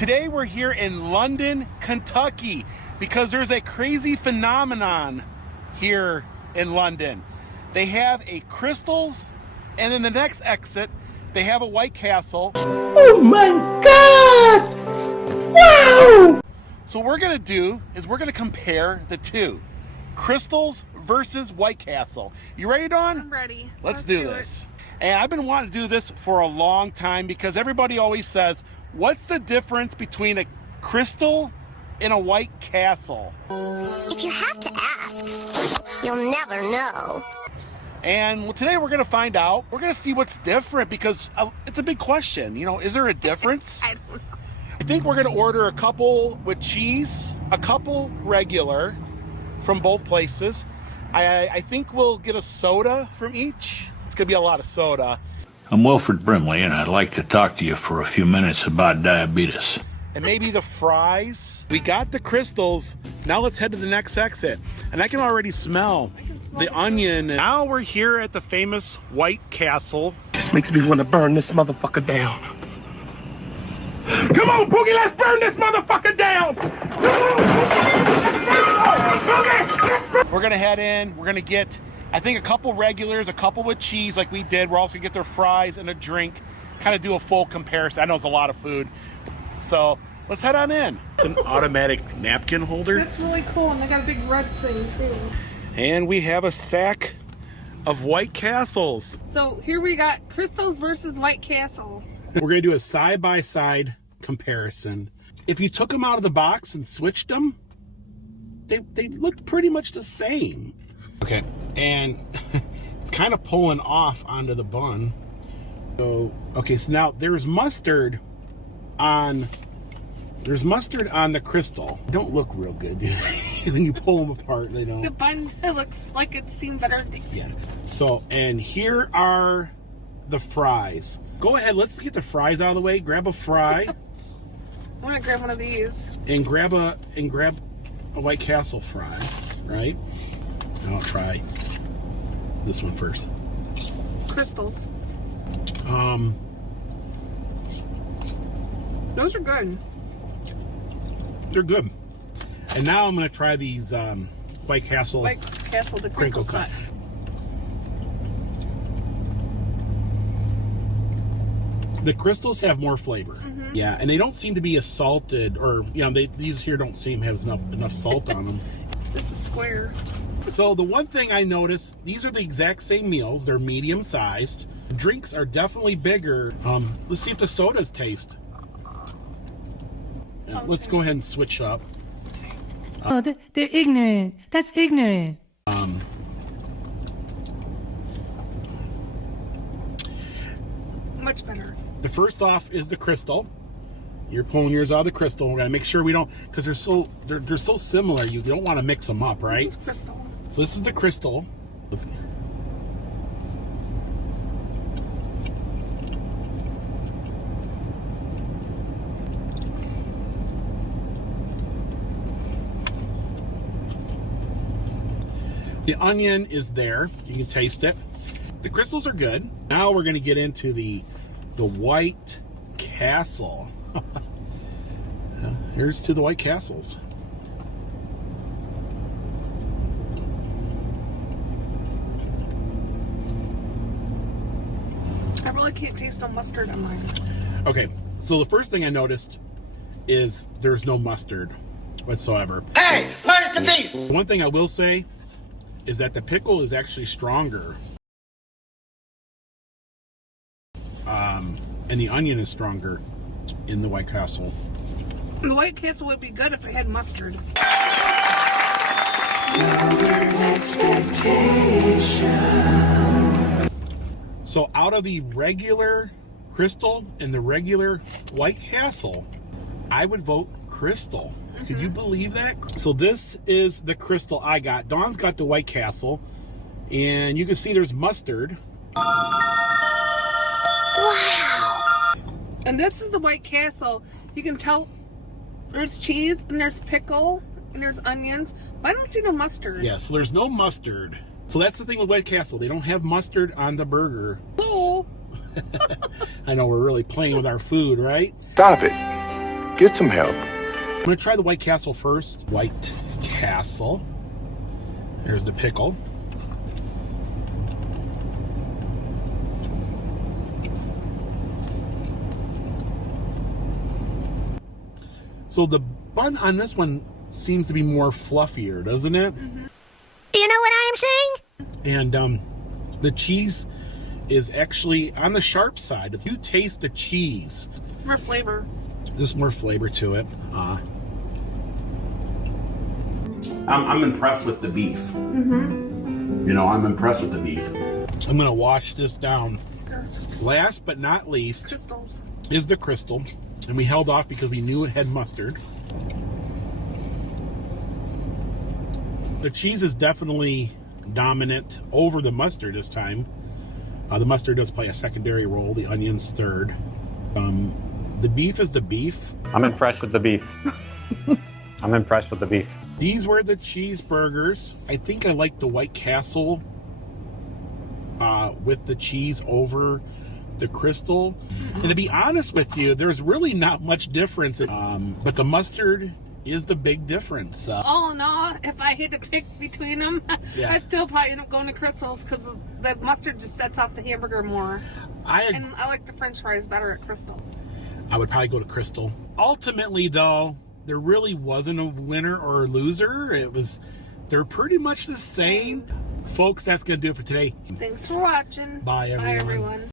Today we're here in London, Kentucky, because there's a crazy phenomenon here in London. They have a Crystals, and in the next exit, they have a White Castle. Oh my God! Wow! So what we're gonna do is we're gonna compare the two. Crystals versus White Castle. You ready, Dawn? I'm ready. Let's do this. And I've been wanting to do this for a long time because everybody always says, what's the difference between a Crystal and a White Castle? If you have to ask, you'll never know. And well, today we're going to find out. We're going to see what's different because it's a big question. You know, is there a difference? I don't know. I think we're going to order a couple with cheese, a couple regular from both places. I think we'll get a soda from each. It's going to be a lot of soda. I'm Wilfred Brimley, and I'd like to talk to you for a few minutes about diabetes. And maybe the fries. We got the Crystals. Now let's head to the next exit. And I can already smell the onion. Now we're here at the famous White Castle. This makes me want to burn this motherfucker down. Come on, Boogie, let's burn this motherfucker down! We're gonna head in. We're gonna get, I think, a couple regulars, a couple with cheese like we did. We're also gonna get their fries and a drink. Kind of do a full comparison. I know it's a lot of food. So let's head on in. It's an automatic napkin holder. That's really cool, and they got a big red thing too. And we have a sack of White Castles. So here we got Crystals versus White Castle. We're gonna do a side-by-side comparison. If you took them out of the box and switched them, they look pretty much the same. Okay, and it's kind of pulling off onto the bun. So, okay, so now there's mustard on the Crystal. They don't look real good, do they? When you pull them apart, they don't. The bun, it looks like it's seen better. Yeah. So, and here are the fries. Go ahead, let's get the fries out of the way. Grab a fry. I'm gonna grab one of these. And grab a White Castle fry, right? And I'll try this one first. Crystals. Those are good. They're good. And now I'm gonna try these White Castle. White Castle, the crinkle cut. The Crystals have more flavor. Mm-hmm. Yeah, and they don't seem to be as salted, or these here don't seem to have enough salt on them. This is square. So the one thing I noticed, these are the exact same meals. They're medium sized. The drinks are definitely bigger. Let's see if the sodas taste. Yeah, okay. Let's go ahead and switch up. Oh, they're ignorant. That's ignorant. Much better. The first off is the Crystal. You're pulling yours out of the Crystal. We're gonna make sure we don't, because they're so similar. You don't want to mix them up, right? This is Crystal. So this is the Crystal. Let's see. The onion is there. You can taste it. The Crystals are good. Now we're going to get into the White Castle. Here's to the White Castles. I really can't taste no mustard on mine. Okay, so the first thing I noticed is there's no mustard whatsoever. Hey, where's the beef? One thing I will say is that the pickle is actually stronger. And the onion is stronger in the White Castle. The White Castle would be good if it had mustard. So out of the regular Crystal and the regular White Castle, I would vote Crystal. Mm-hmm. Could you believe that? So this is the Crystal I got. Dawn's got the White Castle, and you can see there's mustard. And this is the White Castle. You can tell there's cheese and there's pickle and there's onions, but I don't see no mustard. Yeah, so there's no mustard. So that's the thing with White Castle. They don't have mustard on the burger. Oh. I know we're really playing with our food, right? Stop it. Get some help. I'm gonna try the White Castle first. White Castle. There's the pickle. So the bun on this one seems to be more fluffier, doesn't it? Mm-hmm. You know what I'm saying? And the cheese is actually on the sharp side. If you taste the cheese, More flavor. there's more flavor to it. I'm impressed with the beef. Mm-hmm. You know, I'm impressed with the beef. I'm gonna wash this down. Last but not least Crystals. is the crystal. And we held off because we knew it had mustard. The cheese is definitely dominant over the mustard this time. The mustard does play a secondary role, the onions third. The beef is the beef. I'm impressed with the beef. I'm impressed with the beef. These were the cheeseburgers. I think I like the White Castle with the cheese over the crystal. And to be honest with you, there's really not much difference. But the mustard is the big difference. All in all, if I had to pick between them, Yeah. I'd still probably end up going to Crystals because the mustard just sets off the hamburger more. And I like the French fries better at Crystal. I would probably go to Crystal. Ultimately, though, there really wasn't a winner or a loser. They're pretty much the same. Folks, that's going to do it for today. Thanks for watching. Bye, everyone. Bye, everyone.